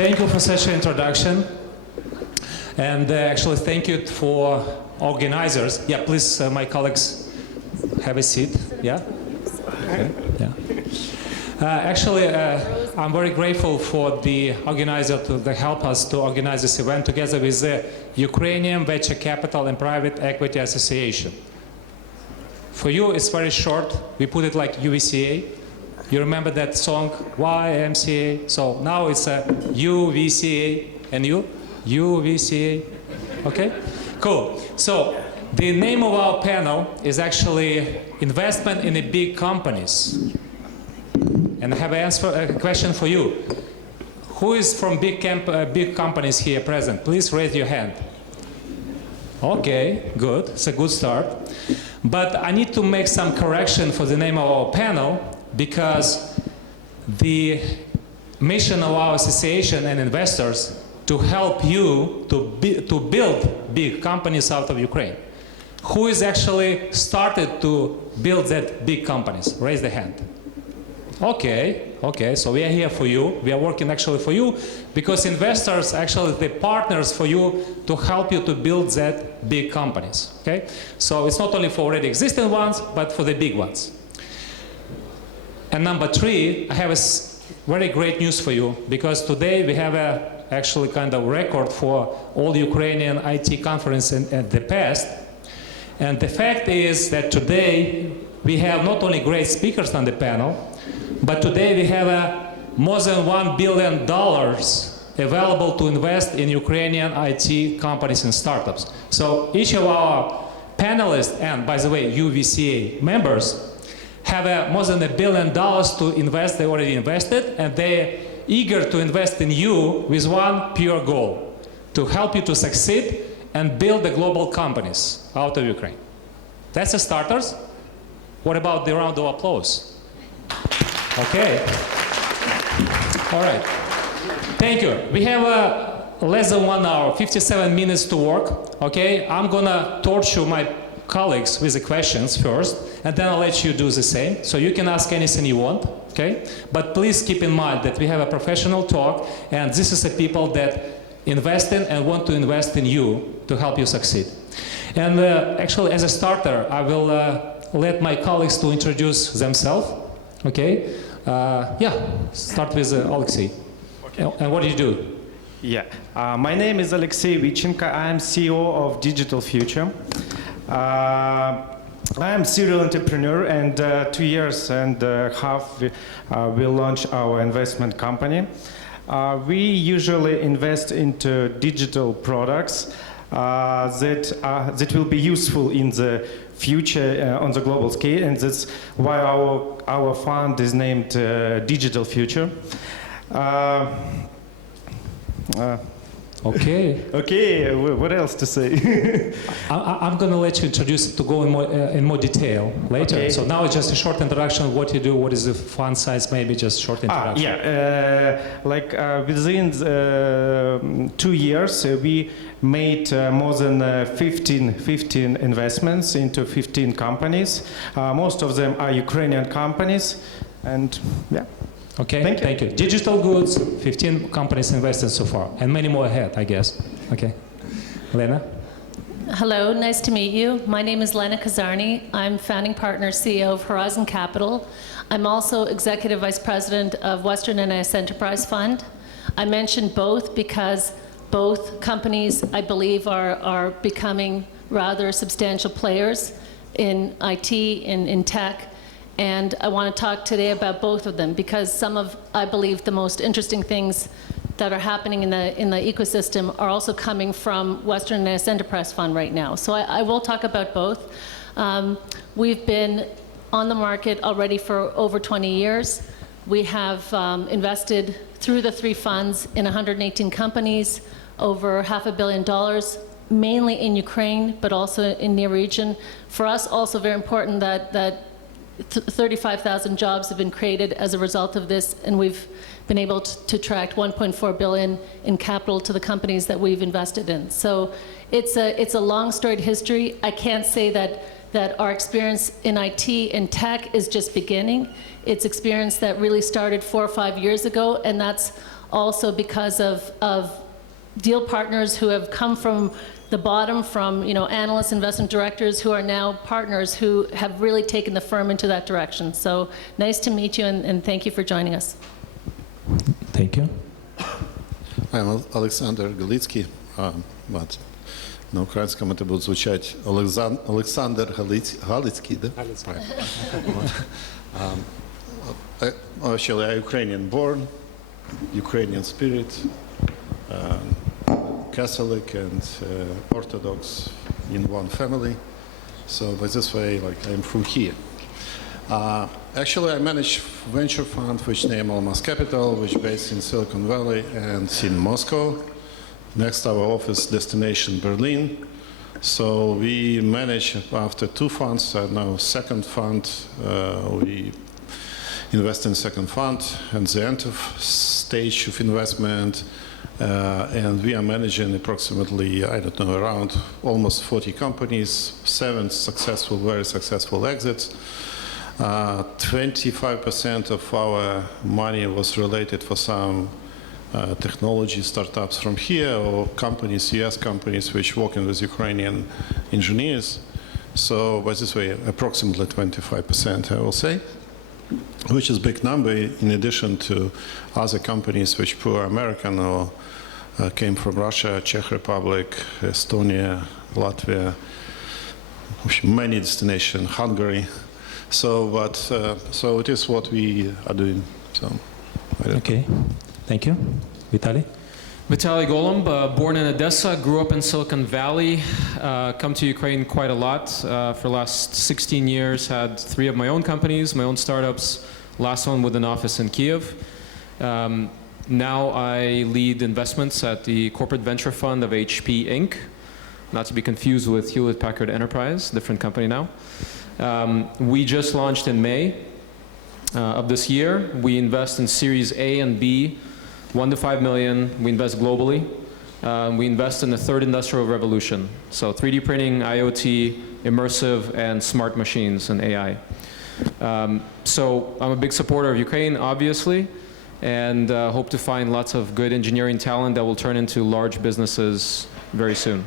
Thank you for such an introduction. And actually, thank you for organizers. Yeah, please, my colleagues, have a seat. Yeah? Okay. Yeah. Actually, I'm very grateful for the organizer to help us to organize this event together with the Ukrainian Venture Capital and Private Equity Association. For you, it's very short. We put it like UVCA. You remember that song, YMCA? So now it's a UVCA. And you? UVCA. Okay? Cool. So the name of our panel is actually Investment in the Big Companies. And I have a question for you. Who is from big companies here present? Please raise your hand. Okay, good. It's a good start. But I need to make some correction for the name of our panel because the mission of our association and investors to help you to build big companies out of Ukraine. Who is actually started to build that big companies? Raise the hand. Okay, so we are here for you. We are working actually for you because investors actually the partners for you to help you to build that big companies. Okay, so it's not only for already existing ones, but for the big ones. And number three, I have a very great news for you because today we have a actually kind of record for all Ukrainian IT conference in the past. And the fact is that today we have not only great speakers on the panel, but today we have more than $1 billion available to invest in Ukrainian IT companies and startups. So each of our panelists, and by the way, UVCA members, have more than $1 billion to invest. They already invested, and they're eager to invest in you with one pure goal, to help you to succeed and build the global companies out of Ukraine. That's the starters. What about the round of applause? Okay. All right. Thank you. We have less than 1 hour, 57 minutes to work. Okay. I'm gonna torture my colleagues with the questions first, and then I'll let you do the same. So you can ask anything you want. Okay. But please keep in mind that we have a professional talk, and this is the people that invest in and want to invest in you to help you succeed. And actually, as a starter, I will let my colleagues to introduce themselves. Okay. Yeah, start with Oleksii. Okay. And what do you do? Yeah, my name is Oleksii Vitchenko. I am CEO of Digital Future. I am serial entrepreneur, and 2 years and a half we launched our investment company. We usually invest into digital products that will be useful in the future on the global scale, and that's why our fund is named Digital Future. Okay. Okay. What else to say? I'm going to let you introduce it to go in more detail later. Okay. So now it's just a short introduction of what you do. What is the fund size? Maybe just short introduction. Within 2 years, we made more than 15 investments into 15 companies. Most of them are Ukrainian companies, and yeah. Okay, thank you. Digital goods, 15 companies invested so far, and many more ahead, I guess. Okay. Lenna? Hello, nice to meet you. My name is Lenna Koszarny. I'm founding partner, CEO of Horizon Capital. I'm also Executive Vice President of Western NIS Enterprise Fund. I mentioned both because both companies, I believe, are becoming rather substantial players in IT, in tech. And I want to talk today about both of them because some of, I believe, the most interesting things that are happening in the ecosystem are also coming from Western NIS Enterprise Fund right now. So I will talk about both. We've been on the market already for over 20 years. We have invested through the 3 funds in 118 companies, over $500 million, mainly in Ukraine, but also in near region. For us, also very important that 35,000 jobs have been created as a result of this, and we've been able to attract 1.4 billion in capital to the companies that we've invested in. So it's a long storied history. I can't say that our experience in IT and tech is just beginning. It's experience that really started 4 or 5 years ago, and that's also because of deal partners who have come from the bottom, from analysts, investment directors who are now partners who have really taken the firm into that direction. So nice to meet you, and thank you for joining us. Thank you. I'm Alexander Galitsky, but на українському це буде звучати Олександр Галицький, да? Actually, I'm Ukrainian born, Ukrainian spirit, Catholic and Orthodox in one family. So by this way, like I'm from here. Actually, I manage venture fund which name Almas Capital, which is based in Silicon Valley and in Moscow. Next, our office destination Berlin. So we manage after two funds. Now second fund, we invest in second fund and the end of stage of investment. And we are managing approximately, I don't know, around almost 40 companies, 7 successful, very successful exits. 25% of our money was related for some technology startups from here or companies, US companies, which working with Ukrainian engineers. So by this way, approximately 25%, I will say, which is a big number in addition to other companies which were American or came from Russia, Czech Republic, Estonia, Latvia, many destinations, Hungary. So, so it is what we are doing. So, Okay, thank you. Vitaly? Vitaly Golomb, born in Odessa, grew up in Silicon Valley, come to Ukraine quite a lot. For the last 16 years, had 3 of my own companies, my own startups, last one with an office in Kiev. Now I lead investments at the corporate venture fund of HP Inc., not to be confused with Hewlett-Packard Enterprise, different company now. We just launched in May of this year. We invest in Series A and B, 1 to 5 million. We invest globally. We invest in the third industrial revolution. So 3D printing, IoT, immersive, and smart machines and AI. So I'm a big supporter of Ukraine, obviously, and hope to find lots of good engineering talent that will turn into large businesses very soon.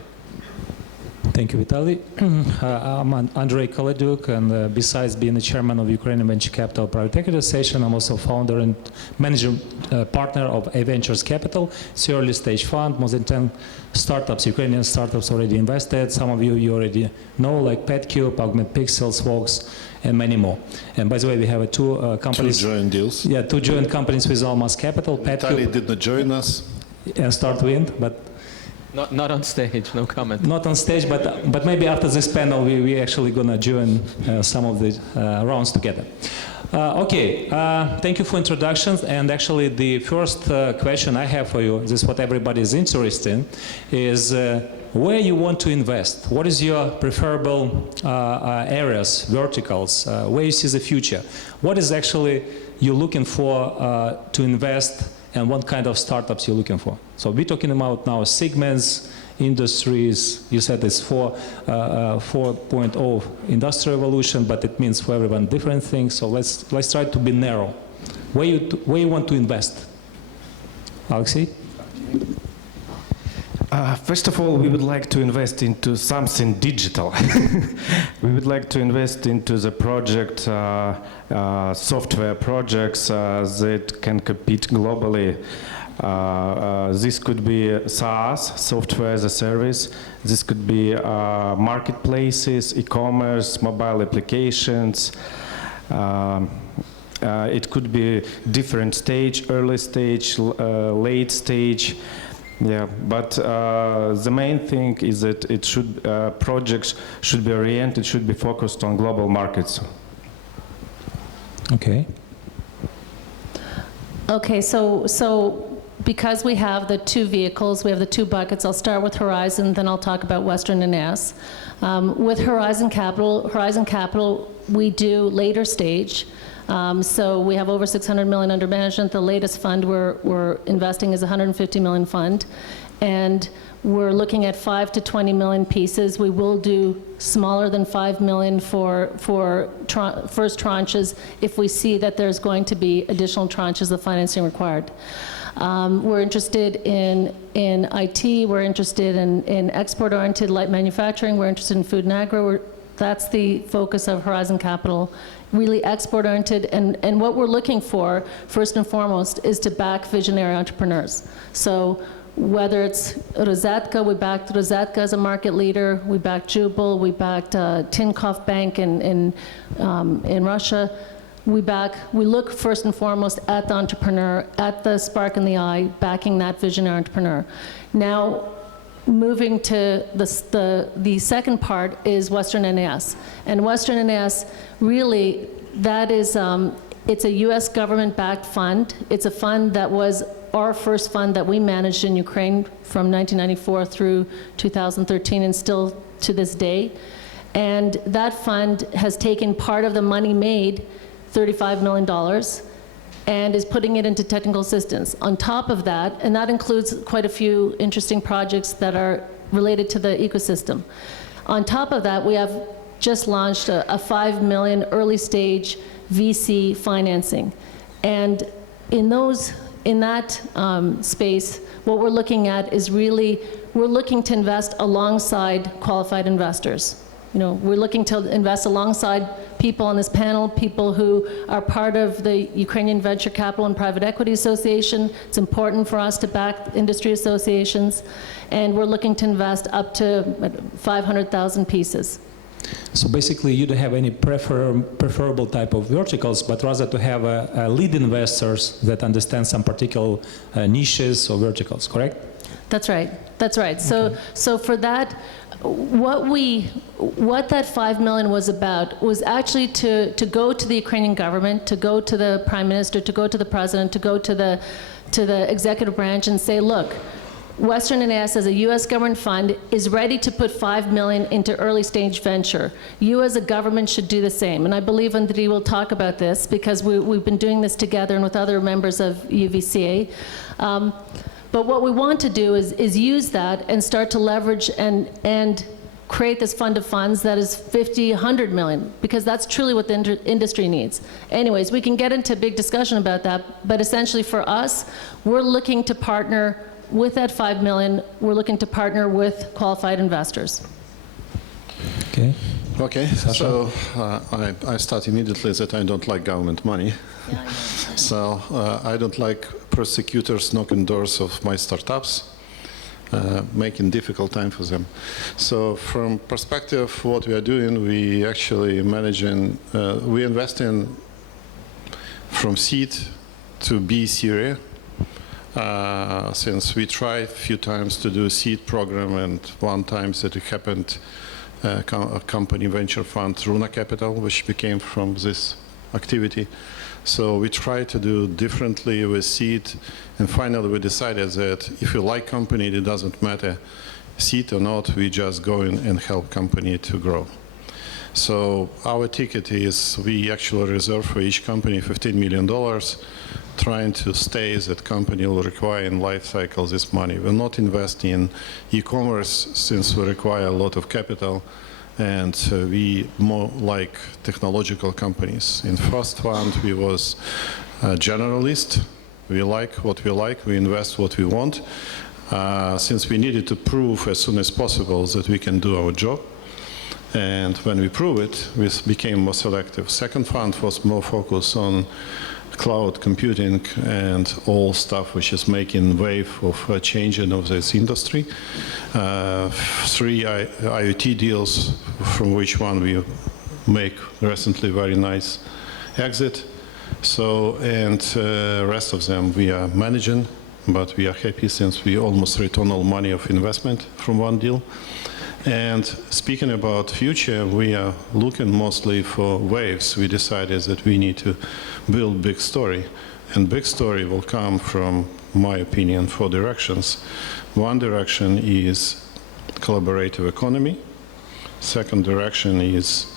Thank you, Vitaly. I'm Andrey, Kolodyuk, and besides being the chairman of Ukrainian Venture Capital Private Equity Association, I'm also founder and manager partner of A Ventures Capital. It's an early stage fund, more than 10 startups, Ukrainian startups already invested. Some of you already know, like PetCube, Augment Pixels, Vox, and many more. And by the way, we have 2 companies. 2 joint deals. Yeah, 2 joint companies with Almas Capital. Vitaly did not join us. And StartWind, but Not on stage, no comment. not on stage, but maybe after this panel, we actually gonna join some of the rounds together. Okay, thank you for introductions. And actually, the first question I have for you, this is what everybody is interested in, is where you want to invest. What is your preferable areas, verticals, where you see the future? What is actually you're looking for to invest, and what kind of startups you're looking for? So we're talking about now segments, industries. You said it's 4.0 industrial revolution, but it means for everyone different things. So let's try to be narrow. Where you want to invest? Oleksii? First of all, we would like to invest into something digital. We would like to invest into the project, software projects that can compete globally. This could be SaaS, software as a service. This could be marketplaces, e-commerce, mobile applications. It could be different stage, early stage, late stage. Yeah, but the main thing is that it should projects should be oriented, should be focused on global markets. Okay. Okay, so because we have the 2 vehicles, we have the 2 buckets. I'll start with Horizon, then I'll talk about Western and NAS. With Horizon Capital, we do later stage. So we have over 600 million under management. The latest fund we're investing is a 150 million fund. And We're looking at 5 to 20 million pieces. We will do smaller than 5 million for first tranches if we see that there's going to be additional tranches of financing required. We're interested in IT, we're interested in export-oriented light manufacturing, we're interested in food and agro. That's the focus of Horizon Capital, really export-oriented. And what we're looking for, first and foremost, is to back visionary entrepreneurs. So whether it's Rosetka, we backed Rosetka as a market leader, we backed Jubal, we backed Tinkoff Bank in Russia. We look first and foremost at the entrepreneur, at the spark in the eye, backing that visionary entrepreneur. Now, moving to the second part is Western NAS. And Western NAS, really, that is, it's a US government-backed fund. It's a fund that was our first fund that we managed in Ukraine from 1994 through 2013 and still to this day. And that fund has taken part of the money made, $35 million, and is putting it into technical assistance. On top of that, and that includes quite a few interesting projects that are related to the ecosystem. On top of that, we have just launched a 5 million early stage VC financing. And in that space, what we're looking at is really, we're looking to invest alongside qualified investors. You know, we're looking to invest alongside people on this panel, people who are part of the Ukrainian Venture Capital and Private Equity Association. It's important for us to back industry associations. And we're looking to invest up to 500,000 pieces. So basically, you don't have any preferable type of verticals, but rather to have lead investors that understand some particular niches or verticals, correct? That's right. That's right. Okay. So for that, what that 5 million was about was actually to go to the Ukrainian government, to go to the Prime Minister, to go to the President, to go to the executive branch and say, look, Western NAS as a US government fund is ready to put 5 million into early stage venture. You as a government should do the same. And I believe Andrey will talk about this because we've been doing this together and with other members of UVCA. But what we want to do is use that and start to leverage and create this fund of funds that is 50, 100 million, because that's truly what the industry needs. Anyways, we can get into a big discussion about that, but essentially for us, we're looking to partner with that 5 million, we're looking to partner with qualified investors. Okay. Okay, so I start immediately that I don't like government money. Yeah, I know. So I don't like prosecutors knocking doors of my startups, making difficult time for them. So from perspective of what we are doing, we actually managing, we invest in from seed to B series. Since we tried a few times to do a seed program, and one time that it happened, a company venture fund, Runa Capital, which became from this activity. So we tried to do differently with seed, and finally we decided that if you like company, it doesn't matter seed or not, we just go in and help company to grow. So our ticket is, we actually reserve for each company $15 million, trying to stay that company will require in life cycle this money. We're not investing in e-commerce since we require a lot of capital, and we more like technological companies. In first fund, we was a generalist. We like what we like, we invest what we want. Since we needed to prove as soon as possible that we can do our job. And when we prove it, we became more selective. Second fund was more focused on cloud computing and all stuff which is making wave of changing of this industry. 3 IoT deals, from which one we make recently very nice exit. So, and rest of them we are managing, but we are happy since we almost return all money of investment from one deal. And speaking about future, we are looking mostly for waves. We decided that we need to build big story. And big story will come from, my opinion, 4 directions. One direction is collaborative economy. Second direction is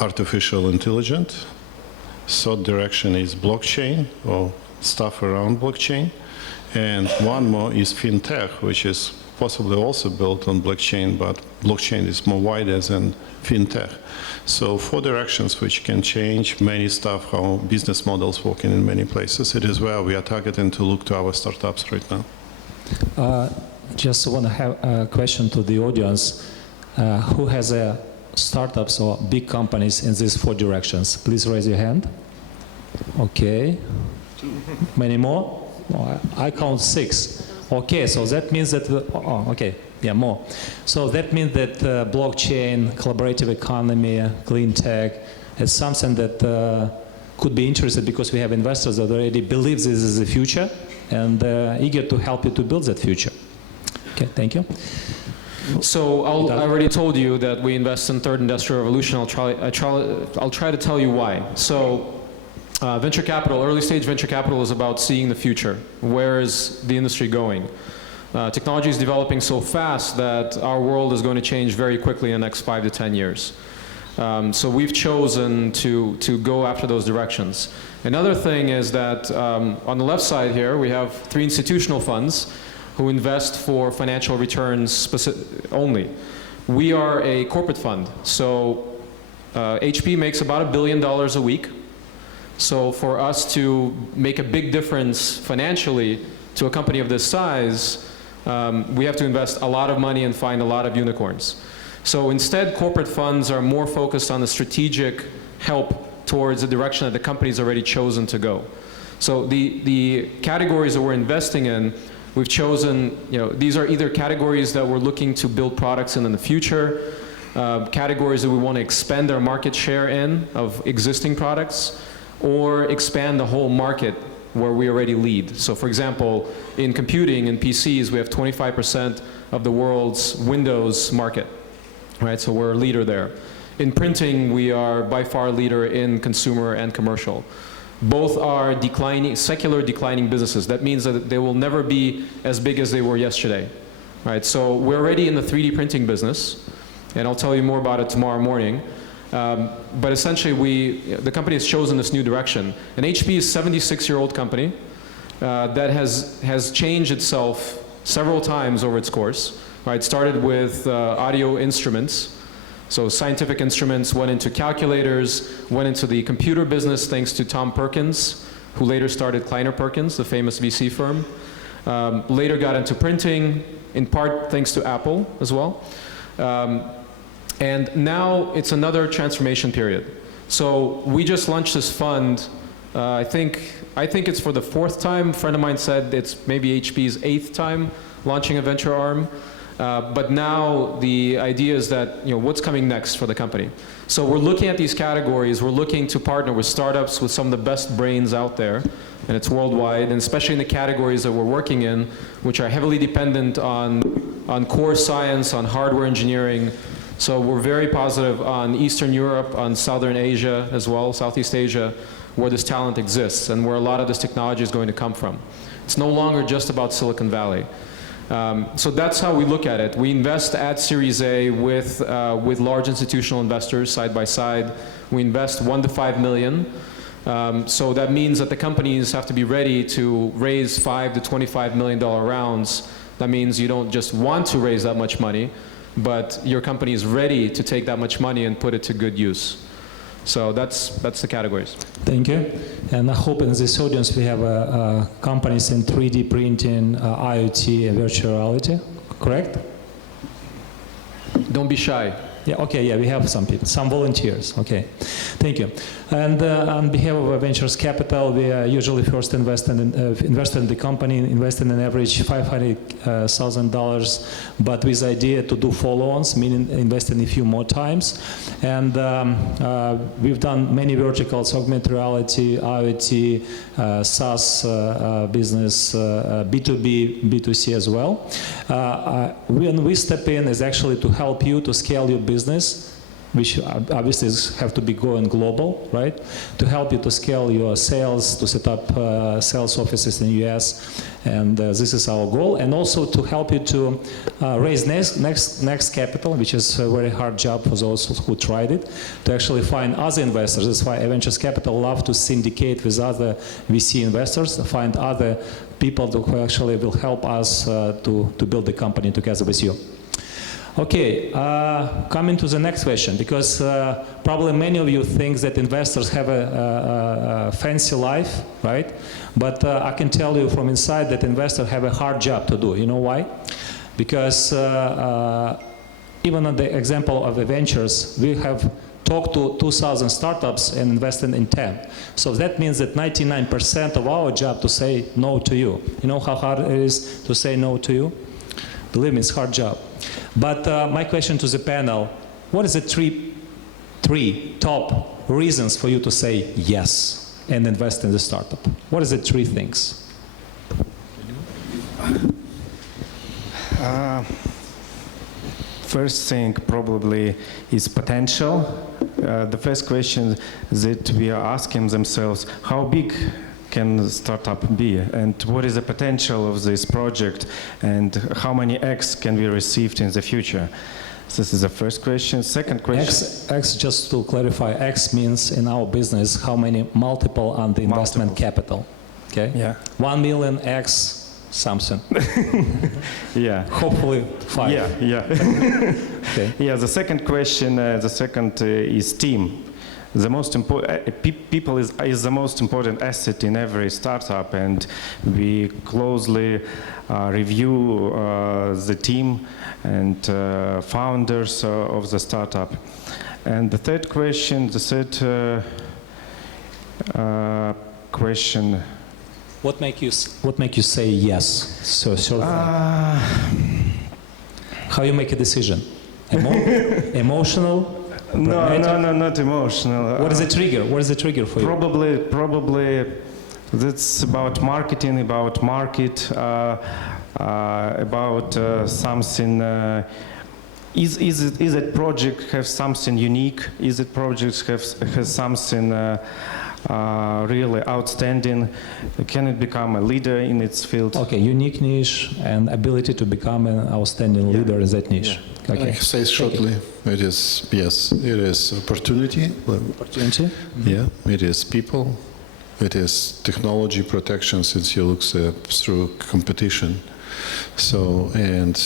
artificial intelligence. Third direction is blockchain, or stuff around blockchain. And one more is fintech, which is possibly also built on blockchain, but blockchain is more wider than fintech. So 4 directions which can change many stuff, how business models working in many places. It is where we are targeting to look to our startups right now. Just want to have a question to the audience. Who has startups or big companies in these 4 directions? Please raise your hand. Okay. Many more? Oh, I count 6. Okay, so that means that, okay, yeah, more. So that means that blockchain, collaborative economy, clean tech is something that could be interested, because we have investors that already believe this is the future and eager to help you to build that future. Okay, thank you. So I already told you that we invest in third industrial revolution. I'll try to tell you why. So venture capital, early stage venture capital is about seeing the future. Where is the industry going? Technology is developing so fast that our world is going to change very quickly in the next 5 to 10 years. So we've chosen to go after those directions. Another thing is that on the left side here, we have 3 institutional funds who invest for financial returns only. We are a corporate fund. So HP makes about $1 billion a week. So for us to make a big difference financially to a company of this size, we have to invest a lot of money and find a lot of unicorns. So instead, corporate funds are more focused on the strategic help towards the direction that the company's already chosen to go. So the categories that we're investing in, we've chosen, these are either categories that we're looking to build products in the future, categories that we want to expand our market share in of existing products, or expand the whole market where we already lead. So for example, in computing, in PCs, we have 25% of the world's Windows market, right? So we're a leader there. In printing, we are by far a leader in consumer and commercial. Both are declining, secular declining businesses. That means that they will never be as big as they were yesterday, right? So we're already in the 3D printing business, and I'll tell you more about it tomorrow morning. But essentially, the company has chosen this new direction. And HP is a 76-year-old company that has changed itself several times over its course. Right? It started with audio instruments. So scientific instruments went into calculators, went into the computer business thanks to Tom Perkins, who later started Kleiner Perkins, the famous VC firm. Later got into printing, in part thanks to Apple as well. And now it's another transformation period. So we just launched this fund. I think it's for the 4th time. A friend of mine said it's maybe HP's 8th time launching a venture arm. But now the idea is that, what's coming next for the company? So we're looking at these categories. We're looking to partner with startups, with some of the best brains out there, and it's worldwide, and especially in the categories that we're working in, which are heavily dependent on core science, on hardware engineering. So we're very positive on Eastern Europe, on Southern Asia as well, Southeast Asia, where this talent exists and where a lot of this technology is going to come from. It's no longer just about Silicon Valley. So that's how we look at it. We invest at Series A with large institutional investors side by side. We invest $1 to $5 million. So that means that the companies have to be ready to raise $5 to $25 million rounds. That means you don't just want to raise that much money, but your company is ready to take that much money and put it to good use. So that's the categories. Thank you. And I hope in this audience we have companies in 3D printing, IoT, and virtual reality, correct? Don't be shy. Yeah, okay, yeah, we have some people, some volunteers, okay. Thank you. And on behalf of Ventures Capital, we usually first invest in the company, investing an average $500,000, but with the idea to do follow-ons, meaning investing a few more times. And we've done many verticals, augmented reality, IoT, SaaS business, B2B, B2C as well. When we step in is actually to help you to scale your business which obviously have to be going global, right? To help you to scale your sales, to set up sales offices in the US, and this is our goal. And also to help you to raise next capital, which is a very hard job for those who tried it, to actually find other investors. That's why Ventures Capital love to syndicate with other VC investors, find other people who actually will help us to build the company together with you. Okay, coming to the next question, because probably many of you think that investors have a fancy life, right? But I can tell you from inside that investors have a hard job to do. You know why? Because even on the example of the ventures, we have talked to 2,000 startups and invested in 10. So that means that 99% of our job to say no to you. You know how hard it is to say no to you? Believe me, it's a hard job. But my question to the panel, what is the three top reasons for you to say yes and invest in the startup? What is the three things? First thing probably is potential. The first question that we are asking themselves, how big can the startup be, and what is the potential of this project, and how many X can be received in the future? So this is the first question. Second question. X, just to clarify, X means in our business how many multiple on the investment capital. Okay? Yeah. 1 million X something. Yeah. Hopefully 5. Yeah. Okay. Yeah. The second question. The second is team. The most important people is the most important asset in every startup, and we closely review the team and founders of the startup. And the third question, question. What make you say yes? So how you make a decision? Emotional? No, not emotional. What is the trigger? What is the trigger for you? Probably that's about marketing, about market, about something. Is it project have something unique? Is it project has something really outstanding? Can it become a leader in its field? Okay, unique niche and ability to become an outstanding leader in that niche. Yeah. Okay. I say shortly, it is, yes, it is opportunity. Opportunity? Mm-hmm. Yeah, it is people. It is technology protection, since you look through competition. So, and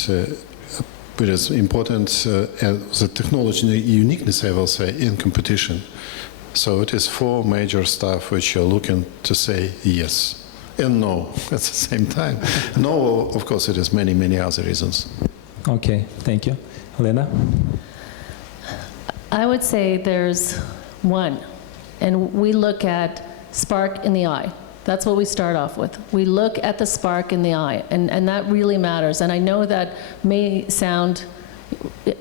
it is important, the technology uniqueness, I will say, in competition. So it is 4 major stuff which you're looking to say yes and no at the same time. No, of course, it is many other reasons. Okay, thank you. Lenna? I would say there's one, and we look at spark in the eye. That's what we start off with. We look at the spark in the eye, and that really matters. And I know that may sound,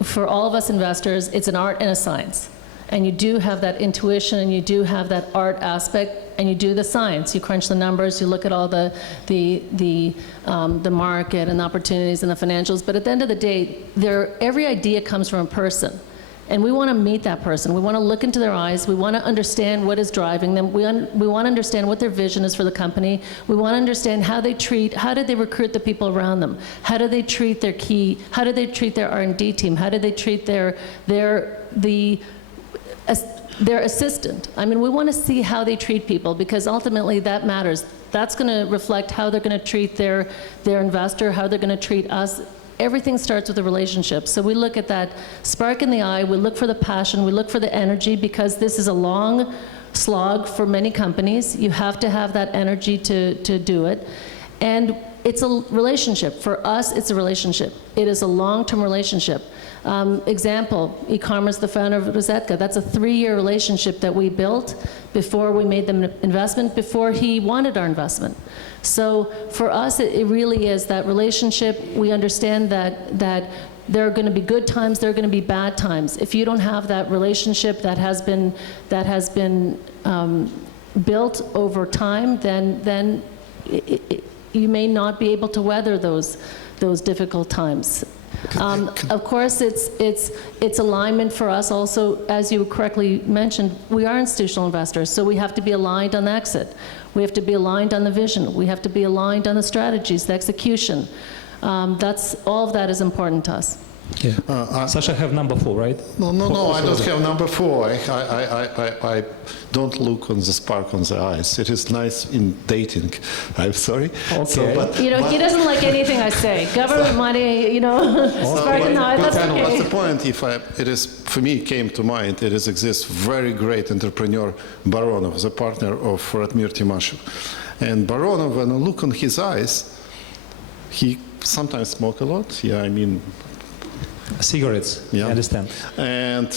for all of us investors, it's an art and a science. And you do have that intuition, and you do have that art aspect, and you do the science. You crunch the numbers, you look at all the market and the opportunities and the financials. But at the end of the day, every idea comes from a person. And we want to meet that person. We want to look into their eyes. We want to understand what is driving them. We want to understand what their vision is for the company. We want to understand how did they recruit the people around them? How do they treat how do they treat their R&D team? How do they treat their assistant? I mean, we want to see how they treat people, because ultimately that matters. That's going to reflect how they're going to treat their investor, how they're going to treat us. Everything starts with a relationship. So we look at that spark in the eye, we look for the passion, we look for the energy, because this is a long slog for many companies. You have to have that energy to do it. And it's a relationship. For us, it's a relationship. It is a long-term relationship. Example, e-commerce, the founder of Rosetka, that's a 3-year relationship that we built before we made the investment, before he wanted our investment. So for us, it really is that relationship. We understand that there are going to be good times, there are going to be bad times. If you don't have that relationship that has been built over time, then you may not be able to weather those difficult times. Of course, it's alignment for us also, as you correctly mentioned, we are institutional investors, so we have to be aligned on the exit. We have to be aligned on the vision. We have to be aligned on the strategies, the execution. All of that is important to us. Yeah. Sasha have number 4, right? No, I don't have number 4. I don't look on the spark on the eyes. It is nice in dating. I'm sorry. Okay. So, but He doesn't like anything I say. Government money, spark in the eye, that's okay. What's the point? It is, for me, came to mind, it exists very great entrepreneur, Baronov, the partner of Radmir Timashev. And Baronov, when I look on his eyes, he sometimes smoke a lot. Yeah, I mean, cigarettes, yeah. I understand. And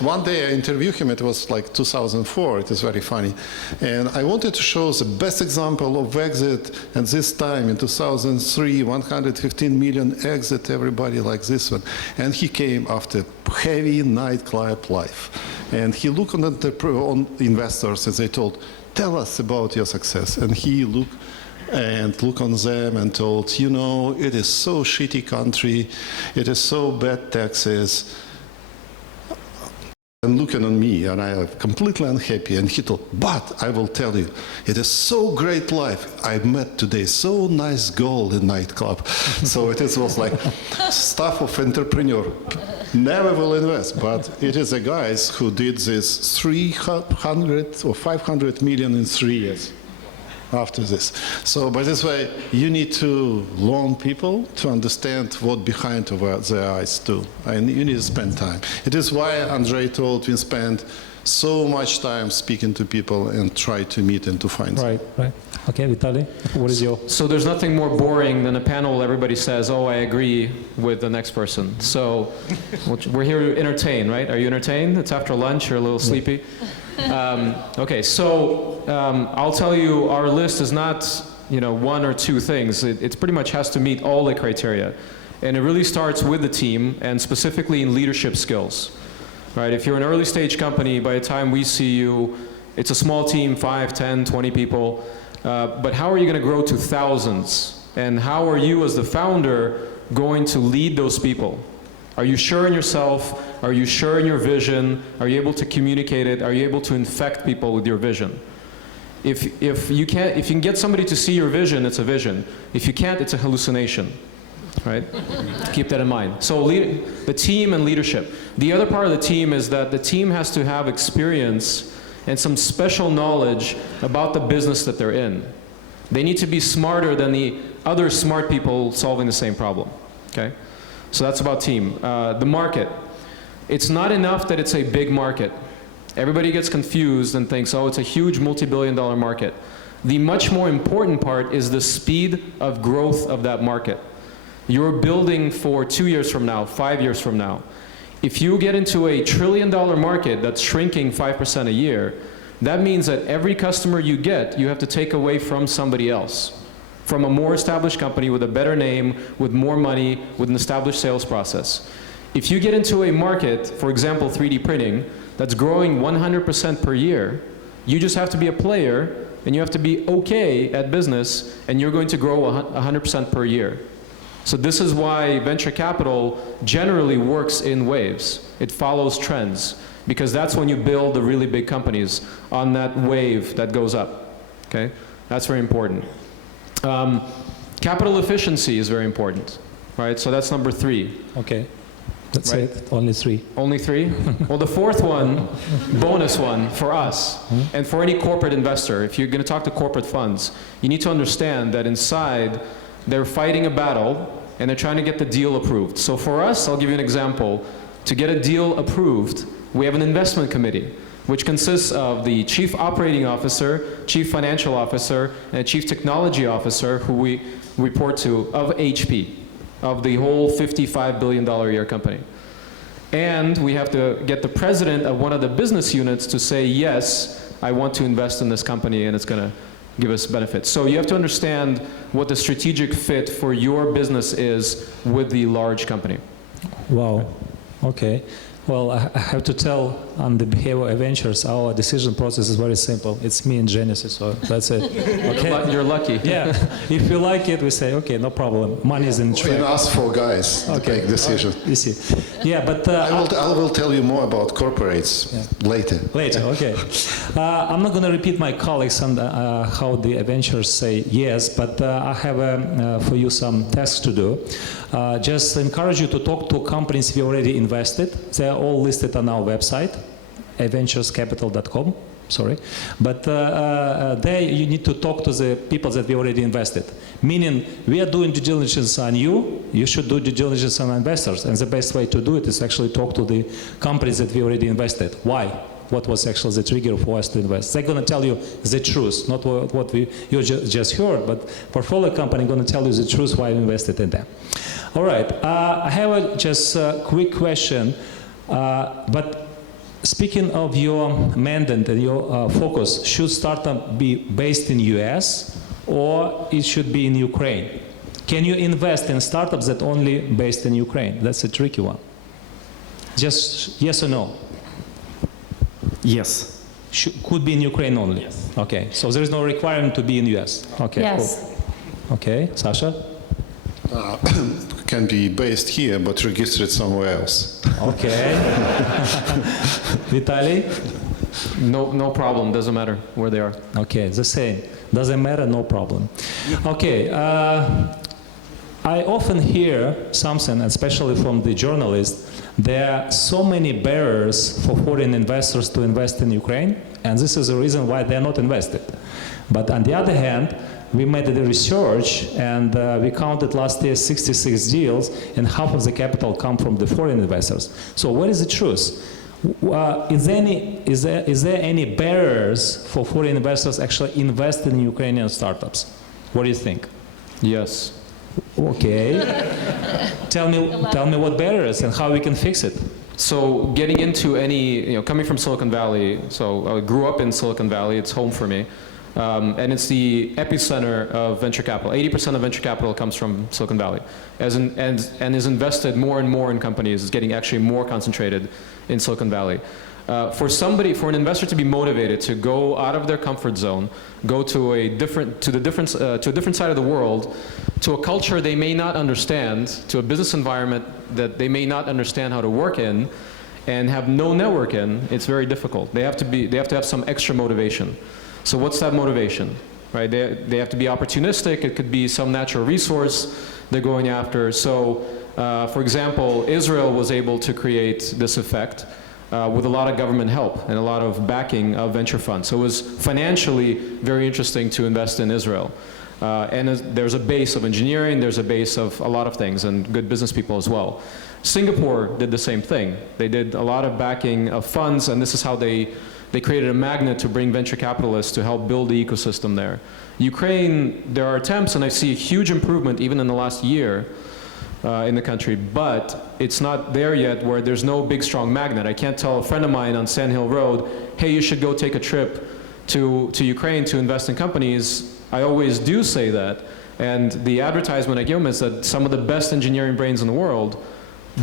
one day I interviewed him, it was like 2004, it is very funny. And I wanted to show the best example of exit at this time in 2003, 115 million exit, everybody like this one. And he came after heavy nightclub life. And he looked on investors and they told, tell us about your success. And he looked on them and told, it is so shitty country, it is so bad taxes. And looking on me, and I am completely unhappy. And he told, but I will tell you, it is so great life. I met today so nice girl in nightclub. So it was like stuff of entrepreneur. Never will invest, but it is the guys who did this 300 or 500 million in 3 years. After this. So by this way, you need to learn people to understand what behind their eyes do. And you need to spend time. It is why Andrey told we spend so much time speaking to people and try to meet and to find them. Right. Okay, Vitaly, what is your... So there's nothing more boring than a panel where everybody says, oh, I agree with the next person. So we're here to entertain, right? Are you entertained? It's after lunch, you're a little sleepy. Okay, so I'll tell you, our list is not, one or two things. It pretty much has to meet all the criteria. And it really starts with the team, and specifically in leadership skills. Right? If you're an early stage company, by the time we see you, it's a small team, 5, 10, 20 people. But how are you going to grow to thousands? And how are you as the founder going to lead those people? Are you sure in yourself? Are you sure in your vision? Are you able to communicate it? Are you able to infect people with your vision? If you can get somebody to see your vision, it's a vision. If you can't, it's a hallucination. Right? Keep that in mind. So the team and leadership. The other part of the team is that the team has to have experience and some special knowledge about the business that they're in. They need to be smarter than the other smart people solving the same problem. Okay? So that's about team. The market. It's not enough that it's a big market. Everybody gets confused and thinks, oh, it's a huge multi-billion-dollar market. The much more important part is the speed of growth of that market. You're building for 2 years from now, 5 years from now. If you get into a $1 trillion market that's shrinking 5% a year, that means that every customer you get, you have to take away from somebody else. From a more established company with a better name, with more money, with an established sales process. If you get into a market, for example, 3D printing, that's growing 100% per year, you just have to be a player, and you have to be okay at business, and you're going to grow 100% per year. So this is why venture capital generally works in waves. It follows trends, because that's when you build the really big companies on that wave that goes up. Okay? That's very important. Capital efficiency is very important, right? So that's number 3. Okay. That's right? it, only 3. Only 3? Well, the fourth one, bonus one for us, and for any corporate investor, if you're going to talk to corporate funds, you need to understand that inside, they're fighting a battle, and they're trying to get the deal approved. So for us, I'll give you an example. To get a deal approved, we have an investment committee, which consists of the chief operating officer, chief financial officer, and chief technology officer, who we report to, of HP, of the whole $55 billion a year company. And we have to get the president of one of the business units to say, yes, I want to invest in this company, and it's going to give us benefits. So you have to understand what the strategic fit for your business is with the large company. Wow. Okay. Well, I have to tell on the behavior ventures, our decision process is very simple. It's me and Genesis, so that's it. Okay. You're lucky. Yeah. If you like it, we say, okay, no problem. Money is in We track. ask for guys to take decisions. You see. Yeah, but I will tell you more about corporates later. later, okay. I'm not going to repeat my colleagues on how the ventures say yes, but I have for you some tasks to do. Just encourage you to talk to companies we already invested. They are all listed on our website, adventurescapital.com. Sorry, but there you need to talk to the people that we already invested. Meaning, we are doing due diligence on you. You should do due diligence on investors, and the best way to do it is actually talk to the companies that we already invested. Why? What was actually the trigger for us to invest? They're going to tell you the truth, not what you just heard, but portfolio company going to tell you the truth why you invested in them. All right, I have just a quick question, but speaking of your mandate and your focus, should startup be based in US or it should be in Ukraine? Can you invest in startups that only based in Ukraine? That's a tricky one. Just yes or no? Yes. Could be in Ukraine only? Yes. Okay, so there is no requirement to be in US? Okay, Yes. cool. Okay, Sasha? Can be based here, but registered somewhere else. Okay. Vitaly? No problem. Doesn't matter where they are. Okay, the same. Doesn't matter, no problem. Okay, I often hear something, especially from the journalists, there are so many barriers for foreign investors to invest in Ukraine, and this is the reason why they're not invested. But on the other hand, we made the research, and we counted last year 66 deals, and half of the capital come from the foreign investors. So what is the truth? Is there any barriers for foreign investors actually invest in Ukrainian startups? What do you think? Yes. Okay. Tell me what barriers and how we can fix it. So getting into any, coming from Silicon Valley, so I grew up in Silicon Valley, it's home for me. And it's the epicenter of venture capital. 80% of venture capital comes from Silicon Valley, and is invested more and more in companies. It's getting actually more concentrated in Silicon Valley. For an investor to be motivated to go out of their comfort zone, go to a different side of the world, to a culture they may not understand, to a business environment that they may not understand how to work in, and have no network in, it's very difficult. They have to have some extra motivation. So what's that motivation, right? They have to be opportunistic. It could be some natural resource they're going after. So, for example, Israel was able to create this effect with a lot of government help and a lot of backing of venture funds. So it was financially very interesting to invest in Israel. And there's a base of engineering, there's a base of a lot of things, and good business people as well. Singapore did the same thing. They did a lot of backing of funds, and this is how they created a magnet to bring venture capitalists to help build the ecosystem there. Ukraine, there are attempts, and I see a huge improvement even in the last year in the country, but it's not there yet where there's no big, strong magnet. I can't tell a friend of mine on Sand Hill Road, hey, you should go take a trip to Ukraine to invest in companies. I always do say that, and the advertisement I give them is that some of the best engineering brains in the world,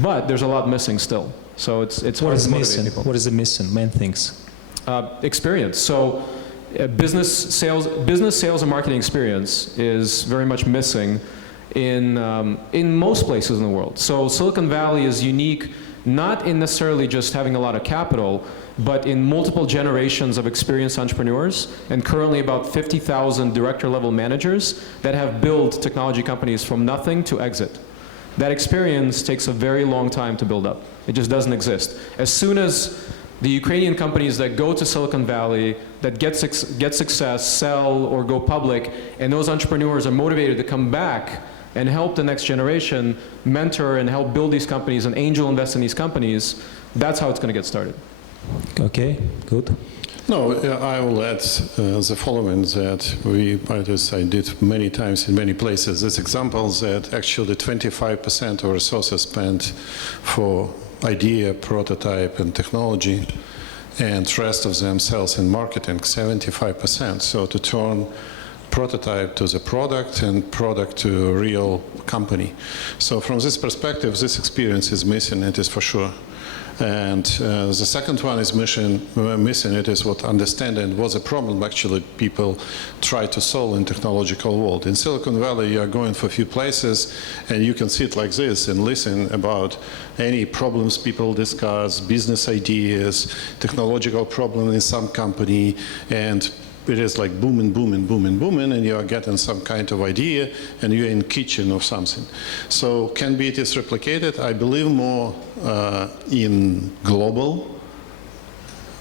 but there's a lot missing still. So it's hard to motivate people. What is the missing? Main things. Experience. So business sales and marketing experience is very much missing in most places in the world. So Silicon Valley is unique, not in necessarily just having a lot of capital, but in multiple generations of experienced entrepreneurs, and currently about 50,000 director level managers that have built technology companies from nothing to exit. That experience takes a very long time to build up. It just doesn't exist. As soon as the Ukrainian companies that go to Silicon Valley, that get success, sell, or go public, and those entrepreneurs are motivated to come back and help the next generation, mentor and help build these companies and angel invest in these companies, that's how it's going to get started. Okay, good. No, I will add the following, that I did many times in many places. This example that actually 25% of resources spent for idea, prototype, and technology, and the rest of them sales and marketing, 75%. So to turn prototype to the product and product to a real company. So from this perspective, this experience is missing, it is for sure. And the second one is missing. It is what understanding was a problem actually people try to solve in technological world. In Silicon Valley, you are going for a few places and you can sit like this and listen about any problems people discuss, business ideas, technological problem in some company, and it is like booming, booming, booming, booming, and you are getting some kind of idea, and you're in kitchen of something. So can be it is replicated. I believe more in global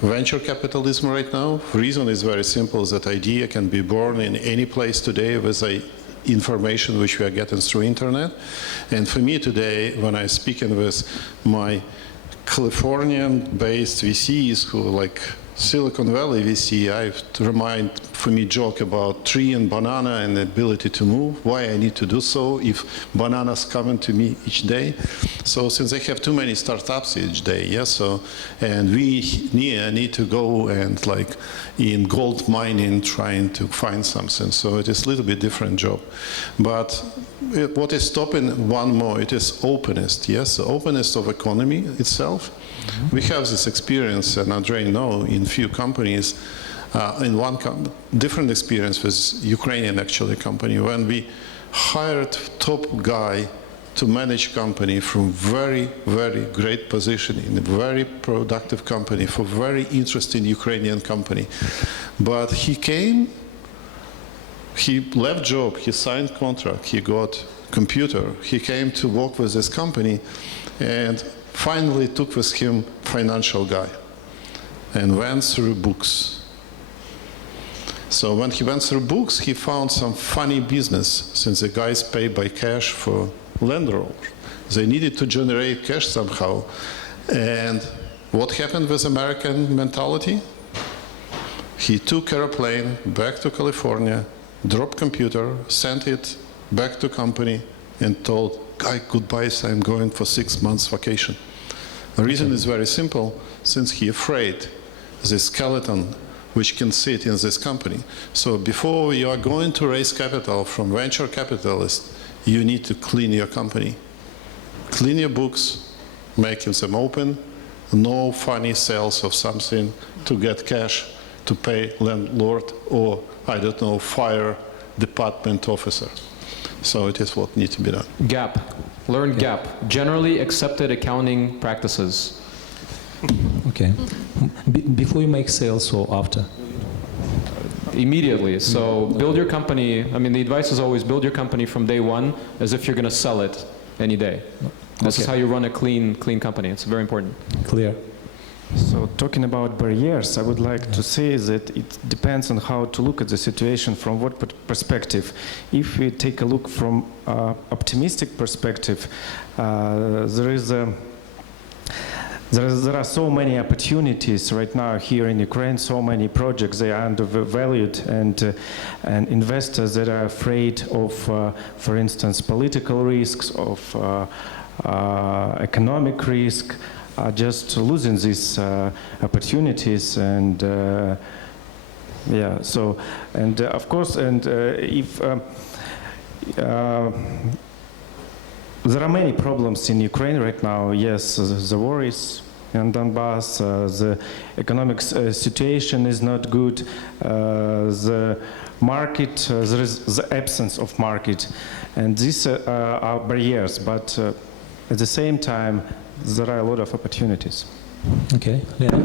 venture capitalism right now. The reason is very simple, that idea can be born in any place today with a information which we are getting through internet. And for me today, when I'm speaking with my Californian-based VCs who like Silicon Valley VC, I remind, for me, joke about tree and banana and the ability to move, why I need to do so if bananas coming to me each day. So since I have too many startups each day, yeah, so, and we need to go and like in gold mining trying to find something. So it is a little bit different job. But what is stopping one more, it is openness, yes, the openness of economy itself. We have this experience, and Andrey knows, in few companies, in one different experience with Ukrainian actually company, when we hired top guy to manage company from very, very great position in a very productive company for very interesting Ukrainian company. But he came, he left job, he signed contract, he got computer, he came to work with this company, and finally took with him financial guy and went through books. So when he went through books, he found some funny business, since the guys pay by cash for Land Rover. They needed to generate cash somehow. And what happened with American mentality? He took airplane back to California, dropped computer, sent it back to company, and told, guy, goodbye, so I'm going for 6 months vacation. The reason is very simple, since he afraid the skeleton which can sit in this company. So before you are going to raise capital from venture capitalists, you need to clean your company. Clean your books, making them open, no funny sales of something to get cash to pay landlord or, I don't know, fire department officer. So it is what needs to be done. GAP. Learn GAP. Generally accepted accounting practices. Okay. Before you make sales or after? Immediately. So build your company. I mean, the advice is always build your company from day one as if you're going to sell it any day. This is how you run a clean company. It's very important. Clear. So talking about barriers, I would like to say that it depends on how to look at the situation from what perspective. If we take a look from optimistic perspective, there are so many opportunities right now here in Ukraine, so many projects, they are undervalued, and investors that are afraid of, for instance, political risks, of economic risk, are just losing these opportunities. And yeah, so, and of course, and if there are many problems in Ukraine right now. Yes, the war is in Donbass, the economic situation is not good, the market, there is the absence of market, and these are barriers, but at the same time, there are a lot of opportunities. Okay, Lenna?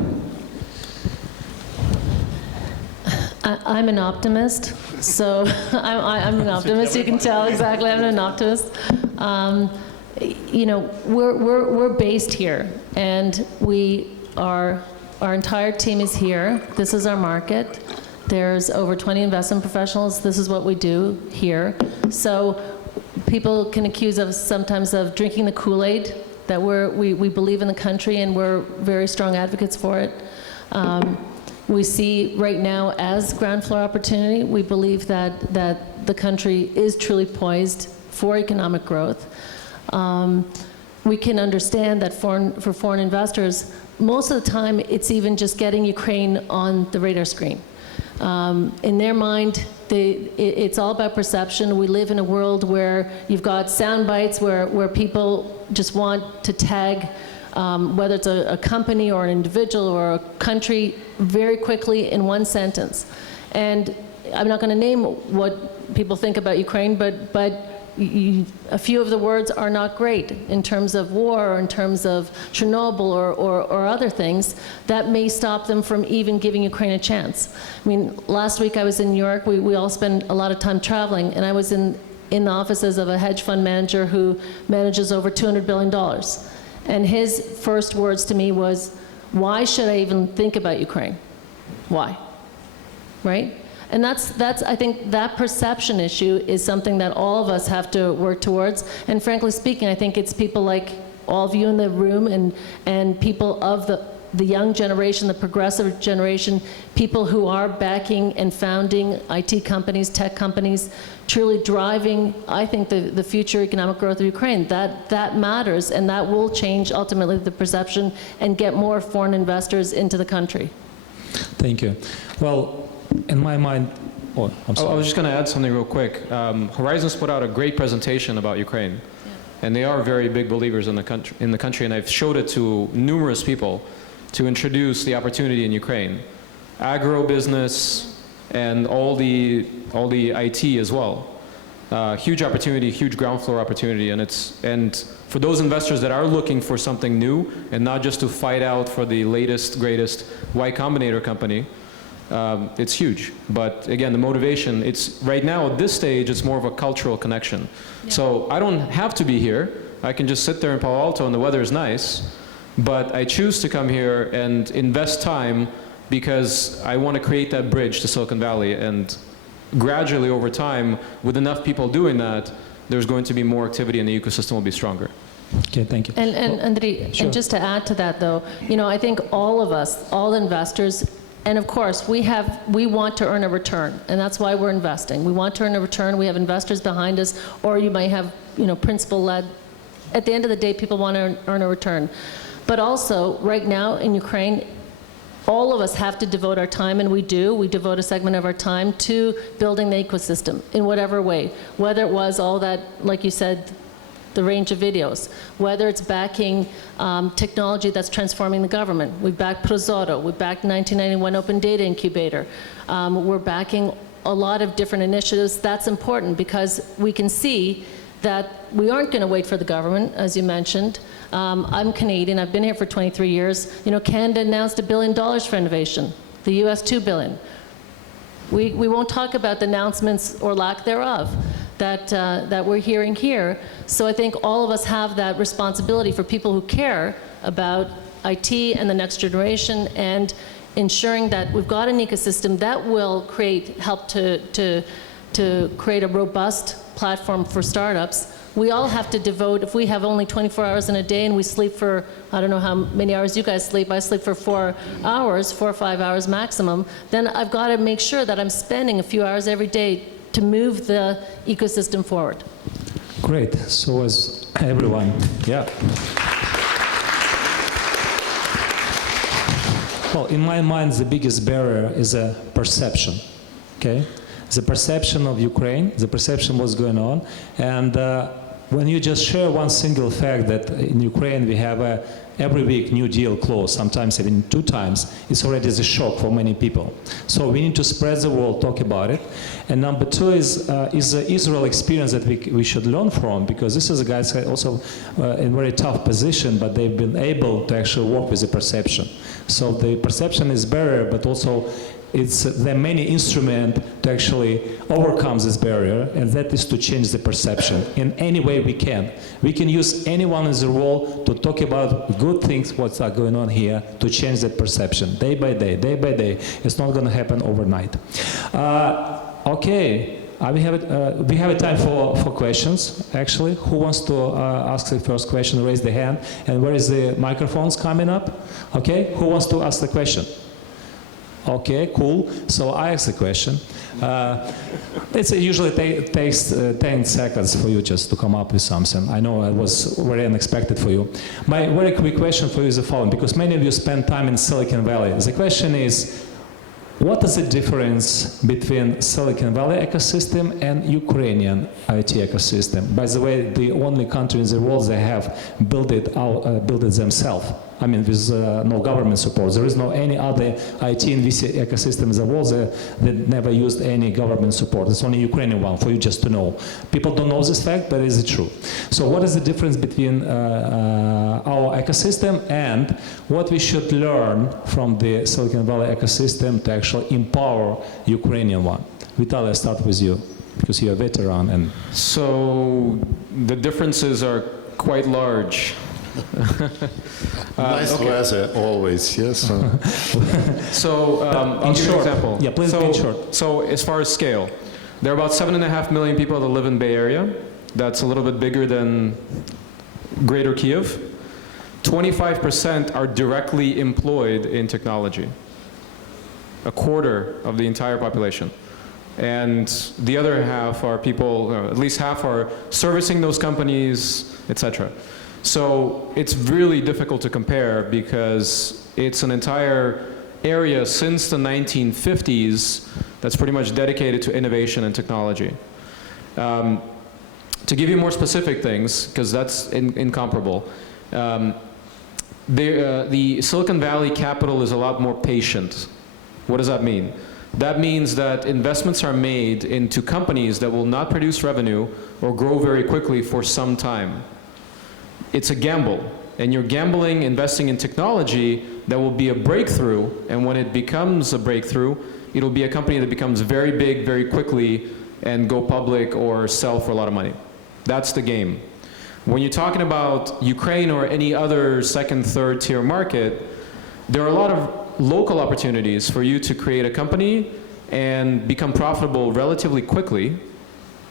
I'm an optimist, so I'm an optimist. You can tell exactly. I'm an optimist. You know, we're based here, and our entire team is here. This is our market. There's over 20 investment professionals. This is what we do here. So people can accuse us sometimes of drinking the Kool-Aid, that we believe in the country and we're very strong advocates for it. We see right now as ground floor opportunity. We believe that the country is truly poised for economic growth. We can understand that for foreign investors, most of the time it's even just getting Ukraine on the radar screen. In their mind, it's all about perception. We live in a world where you've got sound bites where people just want to tag whether it's a company or an individual or a country, very quickly in one sentence. And I'm not going to name what people think about Ukraine, but a few of the words are not great in terms of war or in terms of Chernobyl or other things that may stop them from even giving Ukraine a chance. I mean, last week I was in New York. We all spend a lot of time traveling, and I was in the offices of a hedge fund manager who manages over $200 billion. And his first words to me was, why should I even think about Ukraine? Why? Right? And that's I think that perception issue is something that all of us have to work towards. And frankly speaking, I think it's people like all of you in the room and people of the young generation, the progressive generation, people who are backing and founding IT companies, tech companies, truly driving, I think, the future economic growth of Ukraine. That matters, and that will change ultimately the perception and get more foreign investors into the country. Thank you. Well, in my mind, I'm sorry. I was just going to add something real quick. Horizons put out a great presentation about Ukraine, and they are very big believers in the country, and I've showed it to numerous people to introduce the opportunity in Ukraine, agro-business, and all the IT as well. Huge opportunity, huge ground floor opportunity, and for those investors that are looking for something new and not just to fight out for the latest, greatest Y Combinator company, it's huge. But again, the motivation, it's right now at this stage, it's more of a cultural connection. Yeah. So I don't have to be here. I can just sit there in Palo Alto and the weather is nice, but I choose to come here and invest time because I want to create that bridge to Silicon Valley, and gradually over time, with enough people doing that, there's going to be more activity and the ecosystem will be stronger. Okay, thank you. And Andrey, sure. And just to add to that though, I think all of us, all investors, and of course, we want to earn a return, and that's why we're investing. We want to earn a return. We have investors behind us, or you might have, principal-led. At the end of the day, people want to earn a return. But also, right now in Ukraine, all of us have to devote our time, and we do. We devote a segment of our time to building the ecosystem in whatever way. Whether it was all that, like you said, the range of videos, whether it's backing technology that's transforming the government. We backed Prozoro, we backed 1991 Open Data Incubator. We're backing a lot of different initiatives. That's important because we can see that we aren't going to wait for the government, as you mentioned. I'm Canadian, I've been here for 23 years. Canada announced $1 billion for innovation, the US $2 billion. We won't talk about the announcements or lack thereof that we're hearing here. So I think all of us have that responsibility for people who care about IT and the next generation, and ensuring that we've got an ecosystem that will help to create a robust platform for startups. We all have to devote, if we have only 24 hours in a day and we sleep for, I don't know how many hours you guys sleep, I sleep for 4 hours, 4 or 5 hours maximum, then I've got to make sure that I'm spending a few hours every day to move the ecosystem forward. Great, so is everyone, yeah. Well, in my mind, the biggest barrier is a perception, okay? The perception of Ukraine, the perception of what's going on, and when you just share one single fact that in Ukraine we have every week new deal closed, sometimes even 2 times, it's already a shock for many people. So we need to spread the word, talk about it. And number 2 is the Israel experience that we should learn from, because this is a guys also in a very tough position, but they've been able to actually work with the perception. So the perception is barrier, but also there are many instruments to actually overcome this barrier, and that is to change the perception in any way we can. We can use anyone in the world to talk about good things, what's going on here, to change that perception day by day, day by day. It's not going to happen overnight. Okay, we have a time for questions, actually. Who wants to ask the first question? Raise the hand. And where is the microphones coming up? Okay, who wants to ask the question? Okay, cool. So I ask the question. It usually takes 10 seconds for you just to come up with something. I know it was very unexpected for you. My very quick question for you is the following, because many of you spend time in Silicon Valley. The question is, What is the difference between Silicon Valley ecosystem and Ukrainian IT ecosystem? By the way, the only country in the world that have built it themselves. I mean, with no government support. There is no any other IT and VC ecosystem in the world that never used any government support. It's only Ukrainian one, for you just to know. People don't know this fact, but is it true? So what is the difference between our ecosystem and what we should learn from the Silicon Valley ecosystem to actually empower Ukrainian one? Vitaly, I start with you, because you're a veteran. And So the differences are quite large. Nice weather always, yes. So I'll give you an example. Yeah, please be in short. So as far as scale, there are about 7.5 million people that live in Bay Area. That's a little bit bigger than Greater Kiev. 25% are directly employed in technology. A quarter of the entire population. And the other half are people, at least half are servicing those companies, etc. So it's really difficult to compare because it's an entire area since the 1950s that's pretty much dedicated to innovation and technology. To give you more specific things, because that's incomparable, the Silicon Valley capital is a lot more patient. What does that mean? That means that investments are made into companies that will not produce revenue or grow very quickly for some time. It's a gamble, and you're gambling, investing in technology that will be a breakthrough, and when it becomes a breakthrough, it'll be a company that becomes very big very quickly and go public or sell for a lot of money. That's the game. When you're talking about Ukraine or any other second, third tier market, there are a lot of local opportunities for you to create a company and become profitable relatively quickly.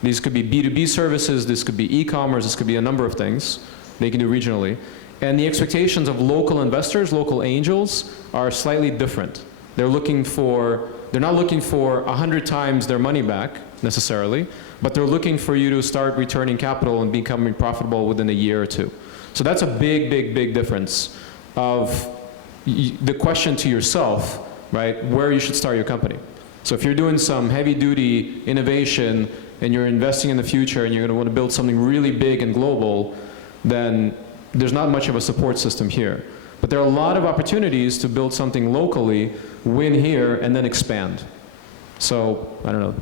These could be B2B services, this could be e-commerce, this could be a number of things they can do regionally. And the expectations of local investors, local angels, are slightly different. They're not looking for 100 times their money back, necessarily, but they're looking for you to start returning capital and becoming profitable within a year or two. So that's a big, big, big difference of the question to yourself, right, where you should start your company. So if you're doing some heavy-duty innovation and you're investing in the future and you're going to want to build something really big and global, then there's not much of a support system here. But there are a lot of opportunities to build something locally, win here, and then expand. So, I don't know.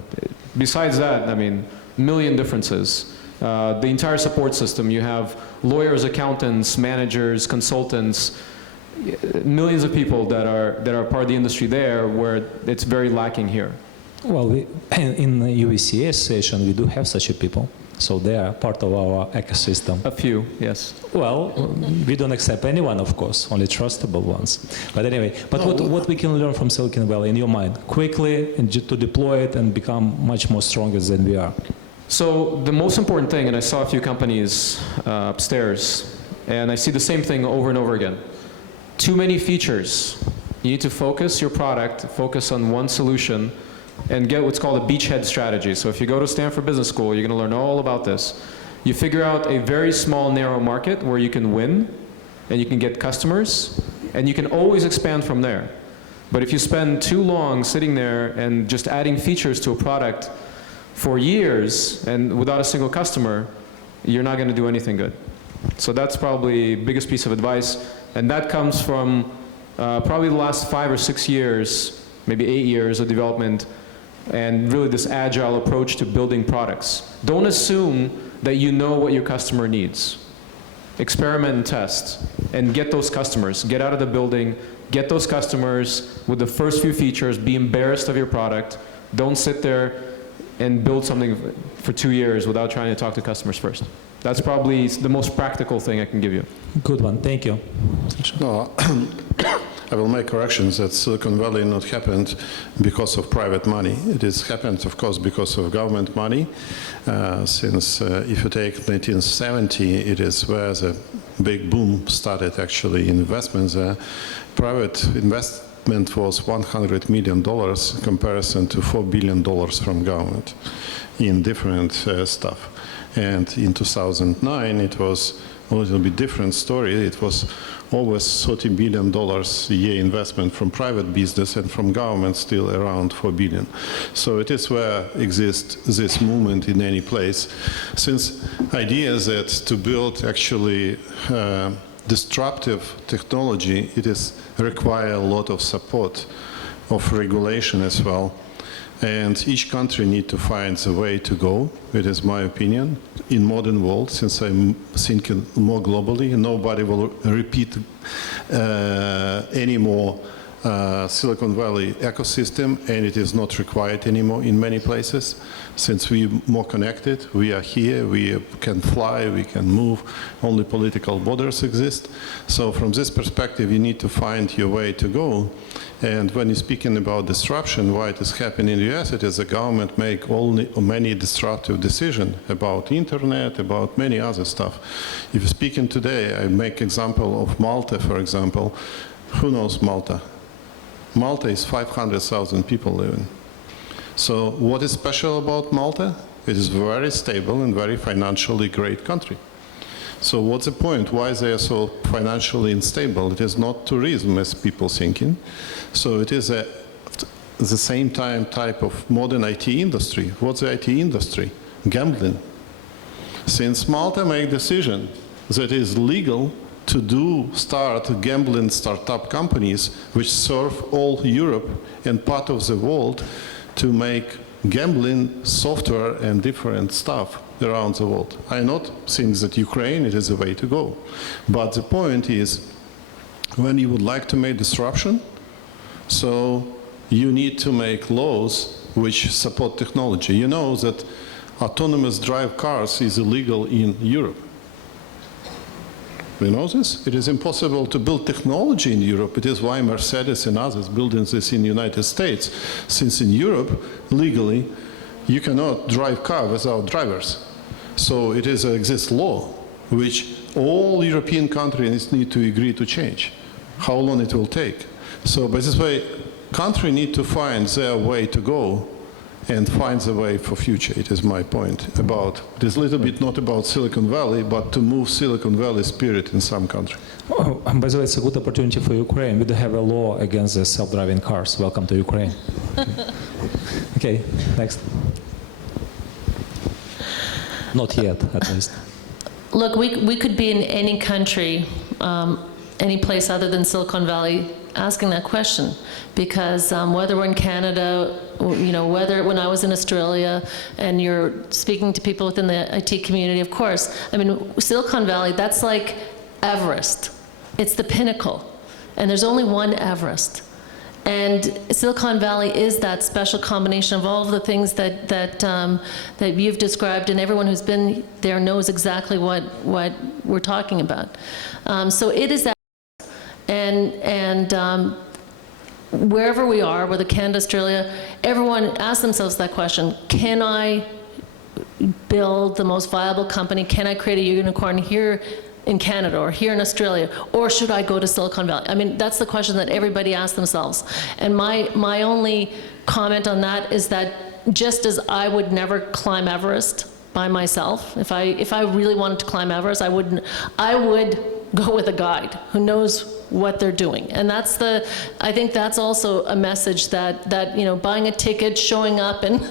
Besides that, I mean, million differences. The entire support system, you have lawyers, accountants, managers, consultants, millions of people that are part of the industry there, where it's very lacking here. Well, in the UVCA association, we do have such a people. So they are part of our ecosystem. A few, yes. Well, we don't accept anyone, of course, only trustable ones. But anyway, what we can learn from Silicon Valley, in your mind, quickly and to deploy it and become much more stronger than we are? So the most important thing, and I saw a few companies upstairs, and I see the same thing over and over again. Too many features. You need to focus your product, focus on one solution, and get what's called a beachhead strategy. So if you go to Stanford Business School, you're going to learn all about this. You figure out a very small, narrow market where you can win, and you can get customers, and you can always expand from there. But if you spend too long sitting there and just adding features to a product for years and without a single customer, you're not going to do anything good. So that's probably the biggest piece of advice, and that comes from probably the last 5 or 6 years, maybe 8 years of development, and really this agile approach to building products. Don't assume that you know what your customer needs. Experiment and test, and get those customers. Get out of the building, get those customers with the first few features, be embarrassed of your product. Don't sit there and build something for 2 years without trying to talk to customers first. That's probably the most practical thing I can give you. Good one, thank you. No, I will make corrections that Silicon Valley not happened because of private money. It has happened, of course, because of government money. Since if you take 1970, it is where the big boom started actually investments. Private investment was $100 million in comparison to $4 billion from government in different stuff. And in 2009, it was a little bit different story. It was always $30 billion a year investment from private business, and from government still around $4 billion. So it is where exists this movement in any place. Since idea is that to build actually disruptive technology, it is require a lot of support of regulation as well. And each country need to find the way to go. It is my opinion. In modern world, since I'm thinking more globally, nobody will repeat anymore Silicon Valley ecosystem, and it is not required anymore in many places. Since we're more connected, we are here, we can fly, we can move, only political borders exist. So from this perspective, you need to find your way to go. And when you're speaking about disruption, why it is happening in the US, it is the government make many disruptive decisions about internet, about many other stuff. If you're speaking today, I make example of Malta, for example. Who knows Malta? Malta is 500,000 people living. So what is special about Malta? It is very stable and very financially great country. So what's the point? Why they are so financially unstable? It is not tourism as people thinking. So it is the same time type of modern IT industry. What's the IT industry? Gambling. Since Malta made decision that it is legal to start gambling startup companies which serve all Europe and part of the world to make gambling software and different stuff around the world. I not think that Ukraine it is the way to go. But the point is, when you would like to make disruption, so you need to make laws which support technology. You know that autonomous drive cars is illegal in Europe. You know this? It is impossible to build technology in Europe. It is why Mercedes and others building this in the United States. Since in Europe, legally, you cannot drive car without drivers. So it is exists law, which all European countries need to agree to change. How long it will take? So by this way, countries need to find their way to go and find the way for future. It is my point about, it is a little bit not about Silicon Valley, but to move Silicon Valley spirit in some country. Oh, by the way, it's a good opportunity for Ukraine. We do have a law against the self-driving cars. Welcome to Ukraine. Okay, next. Not yet, at least. Look, we could be in any country, any place other than Silicon Valley, asking that question, because whether we're in Canada, you know, whether when I was in Australia, and you're speaking to people within the IT community, of course. I mean, Silicon Valley, that's like Everest. It's the pinnacle, and there's only one Everest. And Silicon Valley is that special combination of all of the things that you've described, and everyone who's been there knows exactly what we're talking about. So it is that, and wherever we are, whether Canada, Australia, everyone asks themselves that question: can I build the most viable company? Can I create a unicorn here in Canada or here in Australia, or should I go to Silicon Valley? I mean, that's the question that everybody asks themselves. And my only comment on that is that just as I would never climb Everest by myself, if I really wanted to climb Everest, I would go with a guide who knows what they're doing. And that's I think that's also a message that you know, buying a ticket, showing up and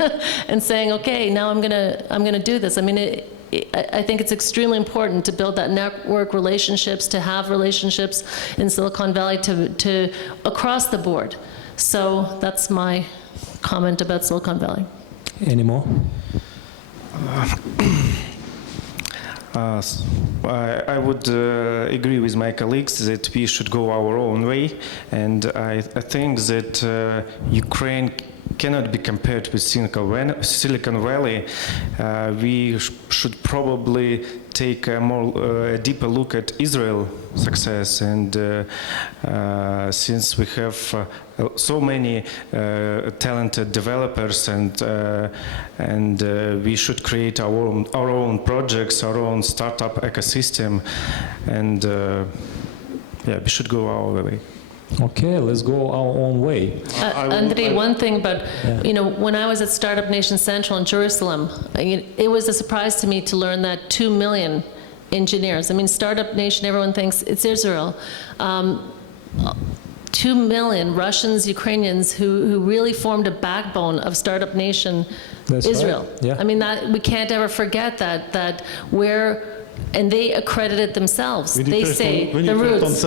and saying, okay, now I'm gonna do this. I mean, I think it's extremely important to build that network relationships, to have relationships in Silicon Valley to across the board. So that's my comment about Silicon Valley. Any more? I would agree with my colleagues that we should go our own way, and I think that Ukraine cannot be compared with Silicon Valley. We should probably take a deeper look at Israel's success, and since we have so many talented developers, and we should create our own projects, our own startup ecosystem, and yeah, we should go our way. Okay, let's go our own way. Andrey, one thing about, when I was at Startup Nation Central in Jerusalem, it was a surprise to me to learn that 2 million engineers, Startup Nation, everyone thinks it's Israel. 2 million Russians, Ukrainians who really formed a backbone of Startup Nation Israel. Right. Yeah. That we can't ever forget that and they accredit it themselves. They say the roots.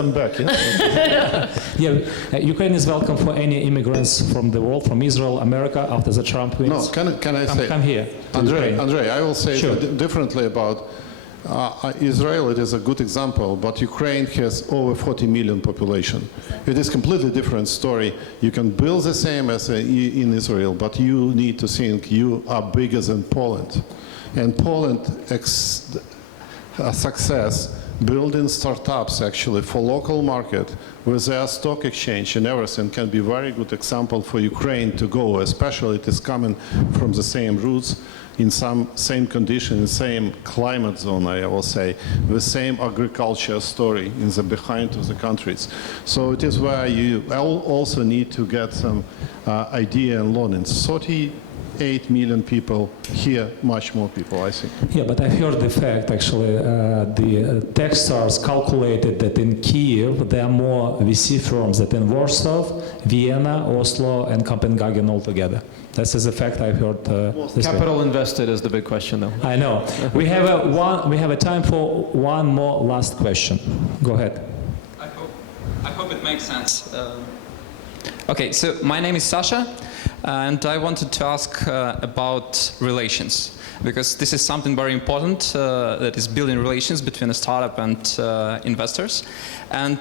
Ukraine is welcome for any immigrants from the world, from Israel, America, after the Trump wins. No, can I say? Come here. Andrey, I will say Sure. differently about Israel. It is a good example, but Ukraine has over 40 million population. It is completely different story. You can build the same as in Israel, but you need to think you are bigger than Poland. And Poland success building startups actually for local market with their stock exchange and everything can be very good example for Ukraine to go, especially it is coming from the same roots in some same conditions, same climate zone, I will say, the same agriculture story in the behind of the countries. So it is where you also need to get some idea and learning. 38 million people, here much more people, I think. Yeah, but I heard the fact, actually, the Techstars calculated that in Kiev there are more VC firms than in Warsaw, Vienna, Oslo, and Copenhagen altogether. This is a fact I've heard. Capital invested is the big question, though. I know. We have a time for one more last question. Go ahead. I hope it makes sense. Okay, so my name is Sasha. And I wanted to ask about relations, because this is something very important that is building relations between a startup and investors, and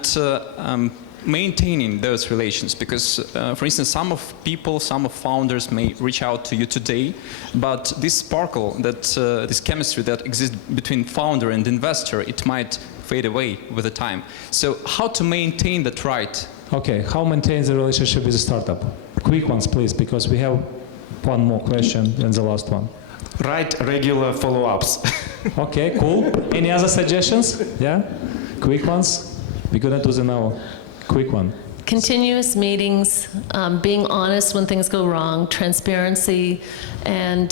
maintaining those relations. Because, for instance, some of founders may reach out to you today, but this sparkle, this chemistry that exists between founder and investor, it might fade away with the time. So how to maintain that right? Okay, how maintain the relationship with a startup? Quick ones, please, because we have one more question and the last one. Write regular follow-ups. Okay, cool. Any other suggestions? Yeah? Quick ones? We're gonna do the now. Quick one. Continuous meetings, being honest when things go wrong, transparency, and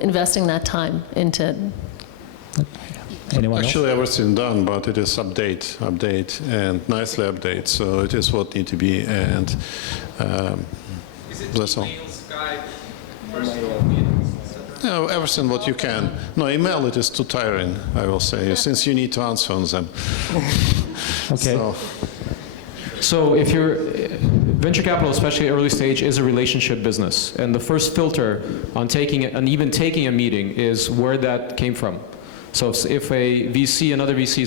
investing that time into. Anyone Actually, else? everything done, but it is update, and nicely update. So it is what need to be, and Is it that's all. email, Skype, personal meetings, etc.? No, everything what you can. No, email it is too tiring, I will say, since you need to answer on them. Okay. So if you're venture capital, especially early stage, is a relationship business, and the first filter on even taking a meeting is where that came from. So if another VC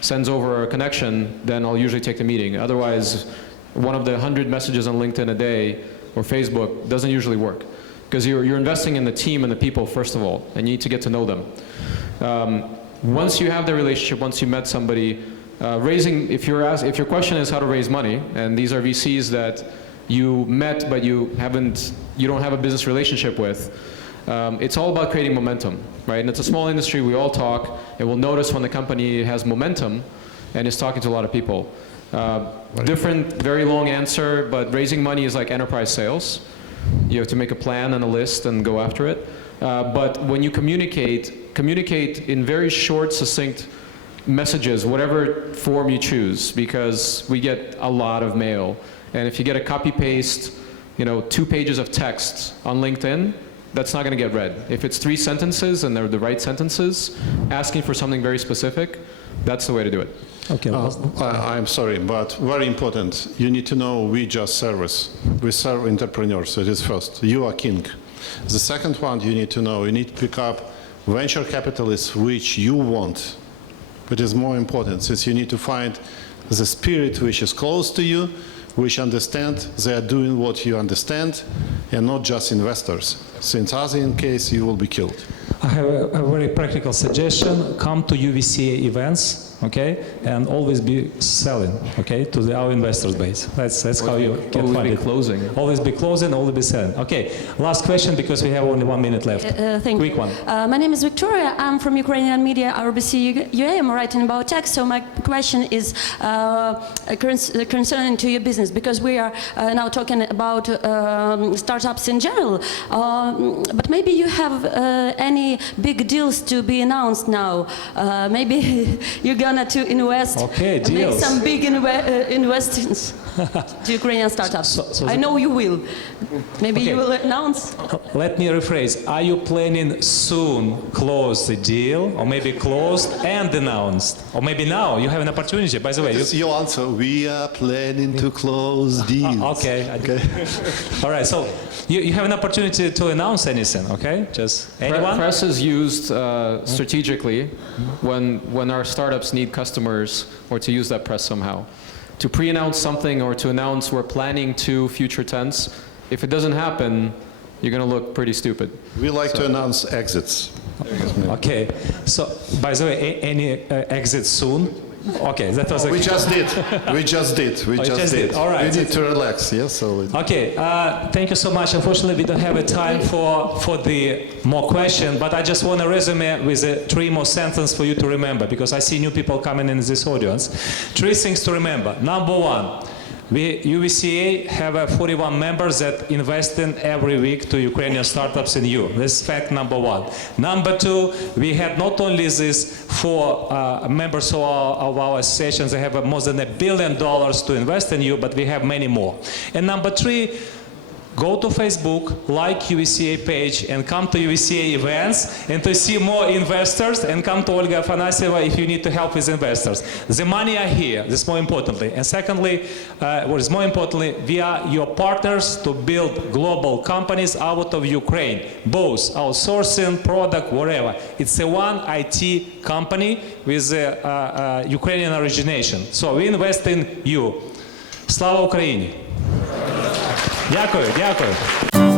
sends over a connection, then I'll usually take the meeting. Otherwise, one of the 100 messages on LinkedIn a day or Facebook doesn't usually work, because you're investing in the team and the people first of all, and you need to get to know them. Once you have the relationship, once you met somebody, if your question is how to raise money, and these are VCs that you met but you don't have a business relationship with, it's all about creating momentum, right? And it's a small industry, we all talk, and we'll notice when the company has momentum and is talking to a lot of people. Different, very long answer, but raising money is like enterprise sales. You have to make a plan and a list and go after it. But when you communicate in very short, succinct messages, whatever form you choose, because we get a lot of mail. And if you get a copy-paste, 2 pages of text on LinkedIn, that's not going to get read. If it's 3 sentences and they're the right sentences, asking for something very specific, that's the way to do it. Okay. I'm sorry, but very important. You need to know we just service. We serve entrepreneurs. It is first. You are king. The second one you need to know, you need to pick up venture capitalists which you want. It is more important, since you need to find the spirit which is close to you, which understand they are doing what you understand, and not just investors. Since other in case you will be killed. I have a very practical suggestion. Come to UVC events okay, and always be selling, okay, to our investors base. That's how you can Always find be it. closing. Always be closing, always be selling. Okay, last question because we have only 1 minute left. Thank Quick you. one. My name is Victoria. I'm from Ukrainian media RBC UA. I'm writing about tech. So my question is concerning to your business, because we are now talking about startups in general. But maybe you have any big deals to be announced now. Maybe you're gonna to invest, Okay, make deals. some big investments to Ukrainian startups. So I know you will. Maybe Okay. you will announce. Let me rephrase. Are you planning soon close the deal, or maybe closed and announced? Or maybe now you have an opportunity, by the way. This is your answer. We are planning to close deals. Okay. All right, so you have an opportunity to announce anything, okay? Just anyone? Press is used strategically when our startups need customers, or to use that press somehow. To pre-announce something or to announce we're planning to future tense, if it doesn't happen, you're going to look pretty stupid. We like to announce exits. Okay, so by the way, any exit soon? Okay, that was We just did. We just did. We just did. All right. We need to relax. Yes. So. Okay, thank you so much. Unfortunately, we don't have a time for the more question, but I just want to resume with 3 more sentences for you to remember, because I see new people coming in this audience. 3 things to remember. Number 1, we, UVCA, have 41 members that invest in every week to Ukrainian startups in you. This is fact number 1. Number 2, we had not only these 4 members of our associations, they have more than $1 billion to invest in you, but we have many more. And number 3, go to Facebook, like UVCA page, and come to UVCA events, and to see more investors, and come to Olga Afanasieva if you need to help with investors. The money are here, this more importantly. And secondly, what is more importantly, we are your partners to build global companies out of Ukraine, both outsourcing, product, whatever. It's a one IT company with Ukrainian origination. So we invest in you. Slava Ukraini! Дякую, дякую.